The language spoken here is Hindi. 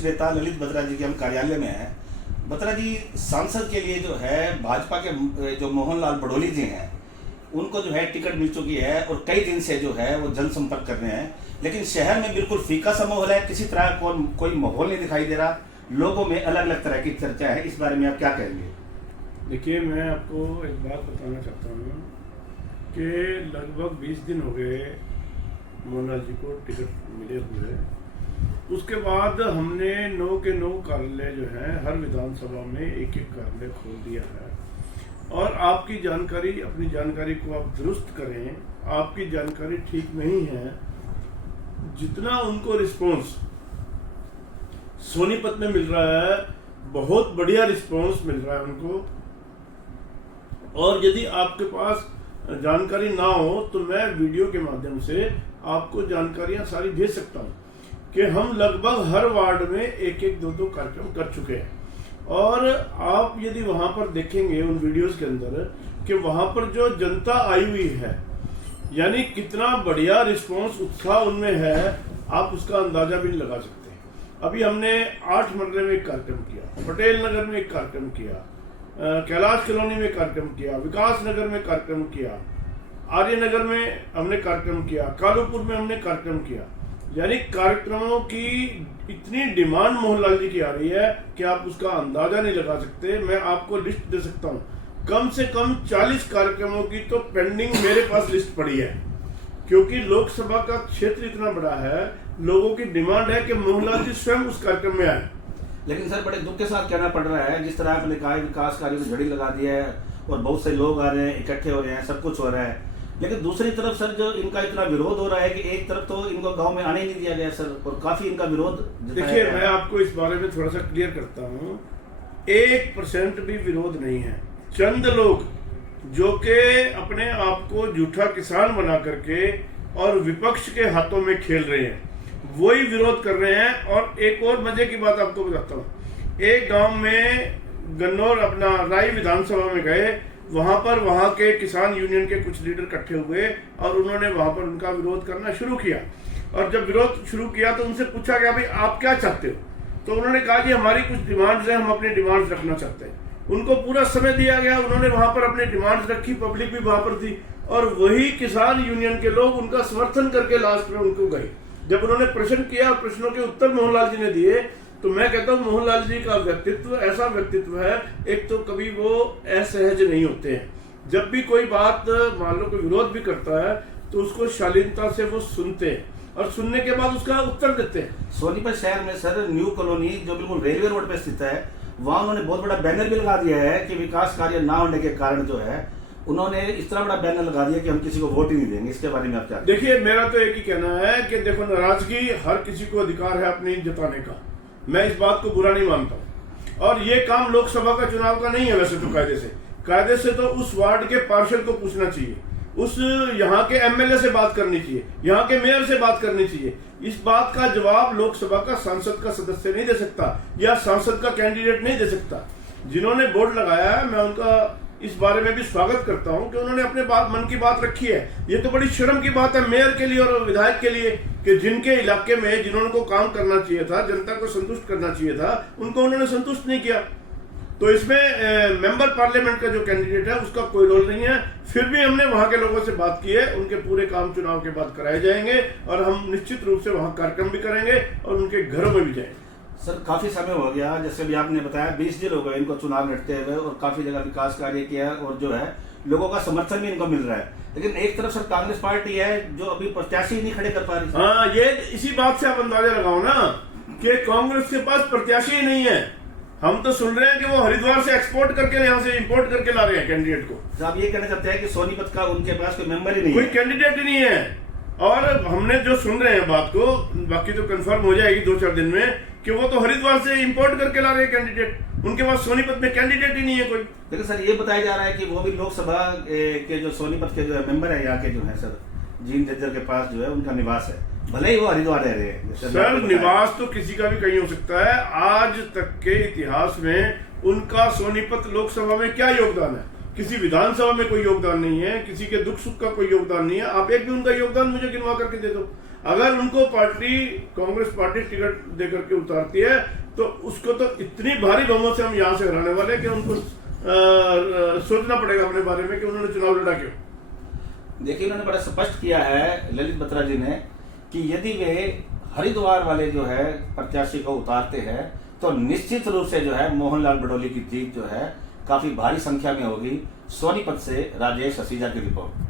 वरिष्ठ नेता ललित बत्रा जी के हम कार्यालय में हैं। बत्रा जी, सांसद के लिए जो है भाजपा के जो मोहनलाल बड़ोली जी हैं, उनको जो है टिकट मिल चुकी है और कई दिन से जो है वो जनसंपर्क कर रहे हैं, लेकिन शहर में बिल्कुल फीका सा माहौल है, किसी तरह कोई माहौल नहीं दिखाई दे रहा। लोगों में अलग अलग तरह की चर्चा है, इस बारे में आप क्या कहेंगे? देखिए, मैं आपको एक बात बताना चाहता हूँ कि लगभग 20 दिन हो गए मोहनलाल जी को टिकट मिले हुए। उसके बाद हमने 9 के 9 कार्यालय जो है हर विधानसभा में एक एक कार्यालय खोल दिया है। और आपकी जानकारी, अपनी जानकारी को आप दुरुस्त करें। आपकी जानकारी ठीक नहीं है। जितना उनको रिस्पॉन्स सोनीपत में मिल रहा है, बहुत बढ़िया रिस्पॉन्स मिल रहा है उनको। और यदि आपके पास जानकारी ना हो तो मैं वीडियो के माध्यम से आपको जानकारियां सारी भेज सकता हूं कि हम लगभग हर वार्ड में एक एक दो कार्यक्रम कर चुके हैं। और आप यदि वहां पर देखेंगे उन वीडियोस के अंदर कि वहां पर जो जनता आई हुई है, यानी कितना बढ़िया रिस्पॉन्स, उत्साह उनमें है, आप उसका अंदाजा भी नहीं लगा सकते। अभी हमने 8 मरले में एक कार्यक्रम किया, पटेल नगर में एक कार्यक्रम किया, कैलाश कॉलोनी में कार्यक्रम किया, विकास नगर में कार्यक्रम किया, आर्य नगर में हमने कार्यक्रम किया, कालूपुर में हमने कार्यक्रम किया। यानी कार्यक्रमों की इतनी डिमांड मोहनलाल जी की आ रही है कि आप उसका अंदाजा नहीं लगा सकते। मैं आपको लिस्ट दे सकता हूँ, कम से कम 40 कार्यक्रमों की तो पेंडिंग मेरे पास लिस्ट पड़ी है, क्योंकि लोकसभा का क्षेत्र इतना बड़ा है। लोगों की डिमांड है कि मोहनलाल जी स्वयं उस कार्यक्रम में आए। लेकिन सर, बड़े दुख के साथ कहना पड़ रहा है, जिस तरह आपने कहा विकास कार्यों में झड़ी लगा दी है और बहुत से लोग आ रहे हैं, इकट्ठे हो रहे हैं, सब कुछ हो रहा है, लेकिन दूसरी तरफ सर जो इनका इतना विरोध हो रहा है कि एक तरफ तो इनको गांव में आने ही नहीं दिया गया सर, और काफी इनका विरोध। देखिए, मैं आपको इस बारे में थोड़ा सा क्लियर करता हूँ। 1% भी विरोध नहीं है। चंद लोग जो के अपने आप को झूठा किसान बना करके और विपक्ष के हाथों में खेल रहे हैं, वही विरोध कर रहे हैं। और एक और मजे की बात आपको बताता हूँ। एक गांव में गन्नौर अपना राय विधानसभा में गए, वहां के किसान यूनियन के कुछ लीडर इकट्ठे हुए और उन्होंने वहां पर उनका विरोध करना शुरू किया। और जब विरोध शुरू किया तो उनसे पूछा गया, भाई आप क्या चाहते हो? तो उन्होंने कहा कि हमारी कुछ डिमांड्स हैं, हम अपनी डिमांड्स रखना चाहते हैं। उनको पूरा समय दिया गया, उन्होंने वहां पर अपनी डिमांड्स रखी, पब्लिक भी वहां पर थी, और वही किसान यूनियन के लोग उनका समर्थन करके लास्ट में उनको गए। जब उन्होंने प्रश्न किया, प्रश्नों के उत्तर मोहनलाल जी ने दिए, तो मैं कहता हूँ मोहनलाल जी का व्यक्तित्व ऐसा व्यक्तित्व है, एक तो कभी वो असहज नहीं होते हैं। जब भी कोई बात मान लो कोई विरोध भी करता है तो उसको शालीनता से वो सुनते हैं और सुनने के बाद उसका उत्तर देते हैं। सोनीपत शहर में सर न्यू कॉलोनी जो बिल्कुल रेलवे रोड पे स्थित है, वहां उन्होंने बहुत बड़ा बैनर भी लगा दिया है कि विकास कार्य ना होने के कारण जो है उन्होंने इस तरह बड़ा बैनर लगा दिया कि हम किसी को वोट ही नहीं देंगे। इसके बारे में आप क्या? देखिए, मेरा तो एक ही कहना है कि देखो, नाराजगी हर किसी को अधिकार है अपनी जताने का, मैं इस बात को बुरा नहीं मानता हूँ। और ये काम लोकसभा का चुनाव का नहीं है। वैसे तो कायदे से तो उस वार्ड के पार्षद को पूछना चाहिए, उस यहाँ के एमएलए से बात करनी चाहिए, यहाँ के मेयर से बात करनी चाहिए। इस बात का जवाब लोकसभा का सांसद का सदस्य नहीं दे सकता या सांसद का कैंडिडेट नहीं दे सकता। जिन्होंने बोर्ड लगाया है, मैं उनका इस बारे में भी स्वागत करता हूं कि उन्होंने अपने मन की बात रखी है। ये तो बड़ी शर्म की बात है मेयर के लिए और विधायक के लिए कि जिनके इलाके में जिन्होंने को काम करना चाहिए था, जनता को संतुष्ट करना चाहिए था, उनको उन्होंने संतुष्ट नहीं किया। तो इसमें मेंबर पार्लियामेंट का जो कैंडिडेट है उसका कोई रोल नहीं है। फिर भी हमने वहां के लोगों से बात की है, उनके पूरे काम चुनाव के बाद कराए जाएंगे और हम निश्चित रूप से वहां कार्यक्रम भी करेंगे और उनके घरों में भी जाएंगे। सर, काफी समय हो गया, जैसे भी आपने बताया 20 दिन हो गए इनको चुनाव लड़ते हुए और काफी जगह विकास कार्य किया और जो है लोगों का समर्थन भी इनको मिल रहा है, लेकिन एक तरफ सर कांग्रेस पार्टी है जो अभी प्रत्याशी नहीं खड़े कर पा रही। हाँ, ये इसी बात से आप अंदाजा लगाओ ना कि कांग्रेस के पास प्रत्याशी ही नहीं है। हम तो सुन रहे हैं कि वो हरिद्वार से एक्सपोर्ट करके यहाँ से इंपोर्ट करके ला रहे हैं कैंडिडेट को। तो आप ये कहना चाहते हैं कि सोनीपत का उनके पास कोई मेंबर ही नहीं कोई है, कैंडिडेट ही नहीं है। और हमने जो सुन रहे हैं बात को, बाकी तो कंफर्म हो जाएगी 2-4 दिन में, कि वो तो हरिद्वार से इंपोर्ट करके ला रहे हैं कैंडिडेट। उनके पास सोनीपत में कैंडिडेट ही नहीं है कोई। लेकिन सर ये बताया जा रहा है कि वो भी लोकसभा के जो सोनीपत के जो मेंबर है यहाँ के जो है सर जीन जज्जर के पास जो है उनका निवास है, भले ही वो हरिद्वार रह रहे हैं। सर, निवास तो किसी का भी कहीं हो सकता है। आज तक के इतिहास में उनका सोनीपत लोकसभा में क्या योगदान है? किसी विधानसभा में कोई योगदान नहीं है, किसी के दुख सुख का कोई योगदान नहीं है। आप एक भी उनका योगदान मुझे गिनवा करके दे दो। अगर उनको पार्टी कांग्रेस पार्टी टिकट देकर के उतारती है तो उसको तो इतनी भारी बहुमत से हम यहाँ से हराने वाले हैं कि उनको सोचना पड़ेगा अपने बारे में कि उन्होंने चुनाव लड़ा क्यों। देखिए, उन्होंने बड़ा स्पष्ट किया है ललित बत्रा जी ने कि यदि वे हरिद्वार वाले जो है प्रत्याशी को उतारते हैं तो निश्चित रूप से जो है मोहनलाल बड़ोली की जीत जो है काफी भारी संख्या में होगी। सोनीपत से राजेश हसीजा की रिपोर्ट।